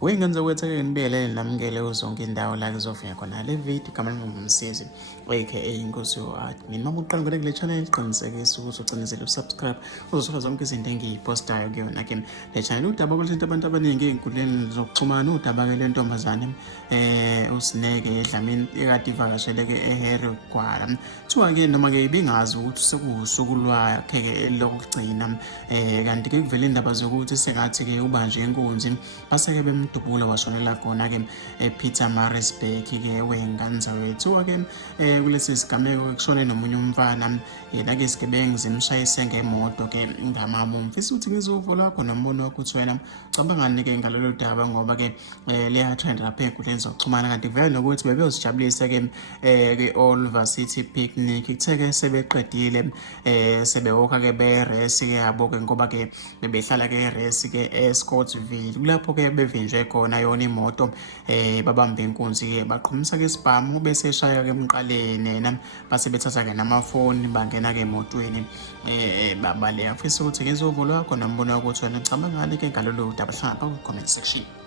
Wengenza ukuthi-ke nibiyelele namukele uzonke indawo la kuzofika khona le video igama lami ngumsizi aka inkosi yo-art. Mina uma uqala ngale kule channel qinisekisa ukuthi ucinezele usubscribe uzothola zonke izinto engiy'postayo kuyona-ke le channel. Udaba kuluthinta abantu abaningi ey'nkundleni zokuxhumana, udaba-ke lentombazane uSineke Dlamini ekade ivakashele-ke eHarry Gwala. Kuthiwa-ke noma-ke ibingazi ukuthi sekuwusuku lwakhe-ke lokugcina, kanti-ke kuvele indaba zokuthi sengathi-ke ubanjwe inkunzi base-ke bemdubula washonela khona-ke Peter Marisburg-ke wey'ngane zawethu-ke kulesi sigameko kushone nomunye umfana yena-ke izigebengu zimshayise ngemoto-ke ngamamu. Mfisa ukuthi ngizuvo lwakho nombono wakho ukuthi wena cabangani-ke ngalolu daba ngoba-ke liyatrend lapha ey'nkundleni zokuxhumana, kanti vele nokuthi bebeyozijabulisa-ke ke-Oliver City Picnic. Kuthe-ke sebeqedile sebewokha-ke beresi-ke yabo-ke ngoba-ke bebehlala-ke eresi-ke eScottsville. Kulapho-ke bevinjwe khona yona imoto babambe inkunzi-ke baqhumisa-ke isibhamu bese eshaya-ke emqaleni yena base bethatha-ke namafoni bangena-ke emotweni babaleka. Mfisa ukuthi ngizuvo lwakho nombono wakho ukuthi wena cabangani-ke ngalolu daba, hlala phakathi ku-comment section.